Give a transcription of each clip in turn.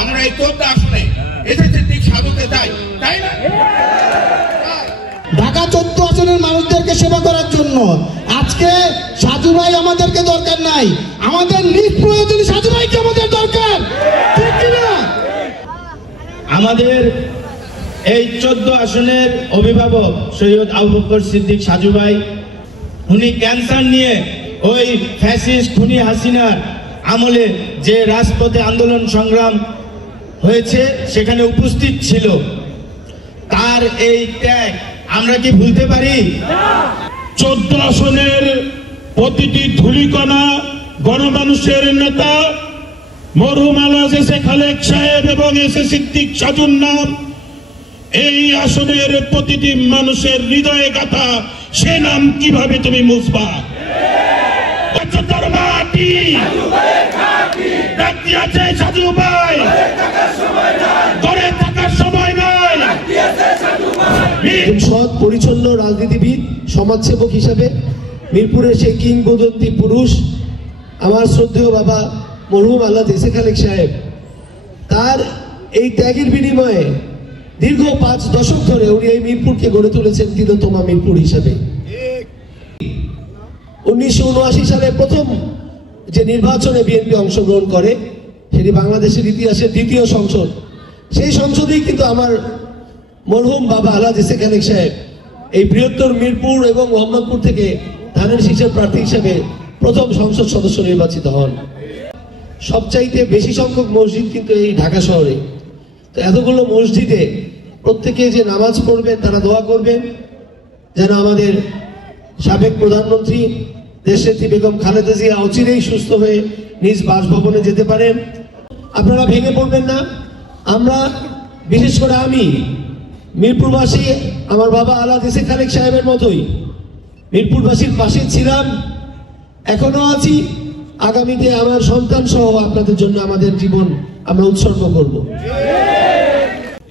আমরা এই 14 আসনে এসএসসি সাধুকে চাই, তাই না? ঢাকা 14 আসনের মানুষদেরকে সেবা করার জন্য আজকে সাধু ভাই আমাদেরকে দরকার নাই, আমাদের নিজ প্রয়োজনে সাধু ভাইকে আমাদের দরকার, ঠিক কিনা? আমাদের এই 14 আসনের অভিভাবক সৈয়দ আবু বকর সিদ্দিক সাজু ভাই, উনি ক্যান্সার নিয়ে ওই ফ্যাসিস্ট খুনি হাসিনার আমলে যে রাজপথে আন্দোলন সংগ্রাম হয়েছে সেখানে উপস্থিত ছিল। তার এই ত্যাগ আমরা কি ভুলতে পারি? 14 আসনের প্রতিটি ধূলিকণা গণমানুষের নেতা মরহুম আলহাজ এস এ খালেক সাহেব এবং এস এ সিদ্দিক সাজুর নাম এই আসনের প্রতিটি মানুষের হৃদয়ে গাথা, সে নাম কিভাবে তুমি মুছবা? সাজু ভাই করে থাকার সময় নাই। সৎ পরিচ্ছন্ন রাজনীতিবিদ, সমাজসেবক হিসাবে মিরপুরের সেই কিংবদন্তি পুরুষ আমার শ্রদ্ধেয় বাবা মরহুম আলহাজ এস এ খালেক সাহেব, তার এই ত্যাগের বিনিময়ে দীর্ঘ 5 দশক ধরে উনি এই মিরপুরকে গড়ে তুলেছেন তিলোত্তমা মিরপুর হিসাবে। 1979 সালে প্রথম যে নির্বাচনে বিএনপি অংশগ্রহণ করে, সেটি বাংলাদেশের ইতিহাসের দ্বিতীয় সংসদ। সেই সংসদেই কিন্তু আমার মরহুম বাবা আলহাজ এস এ খালেক সাহেব এই বৃহত্তর মিরপুর এবং মোহাম্মদপুর থেকে ধানের শীষের প্রার্থী হিসেবে প্রথম সংসদ সদস্য নির্বাচিত হন। সবচাইতে বেশি সংখ্যক মসজিদ কিন্তু এই ঢাকা শহরে। তো এতগুলো মসজিদে প্রত্যেকে যে নামাজ পড়বেন, তারা দোয়া করবেন যেন আমাদের সাবেক প্রধানমন্ত্রী দেশনেত্রী বেগম খালেদা জিয়া অচিরেই সুস্থ হয়ে নিজ বাসভবনে যেতে পারেন। আপনারা ভেঙে পড়বেন না। আমরা, বিশেষ করে আমি মিরপুরবাসী, আমার বাবা আলহাজ এস এ খালেক সাহেবের মতোই মিরপুরবাসীর পাশে ছিলাম, এখনো আছি। আগামীতে আমার সন্তান সহ আপনাদের জন্য আমাদের জীবন আমরা উৎসর্গ করব।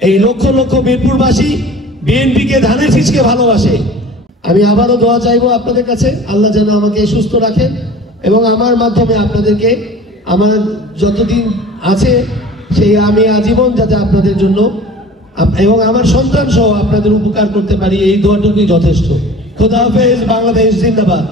এই লক্ষ লক্ষ মিরপুরবাসী বিএনপিকে, ধানের শীষকে ভালোবাসে। আমি আবারও দোয়া চাইবো আপনাদের কাছে, আল্লাহ যেন আমাকে সুস্থ রাখেন এবং আমার মাধ্যমে আপনাদেরকে, আমার যতদিন আছে সেই আমি আজীবন যাতে আপনাদের জন্য এবং আমার সন্তান সহ আপনাদের উপকার করতে পারি, এই দোয়াটুকুই যথেষ্ট। খোদা হাফেজ। বাংলাদেশ জিন্দাবাদ।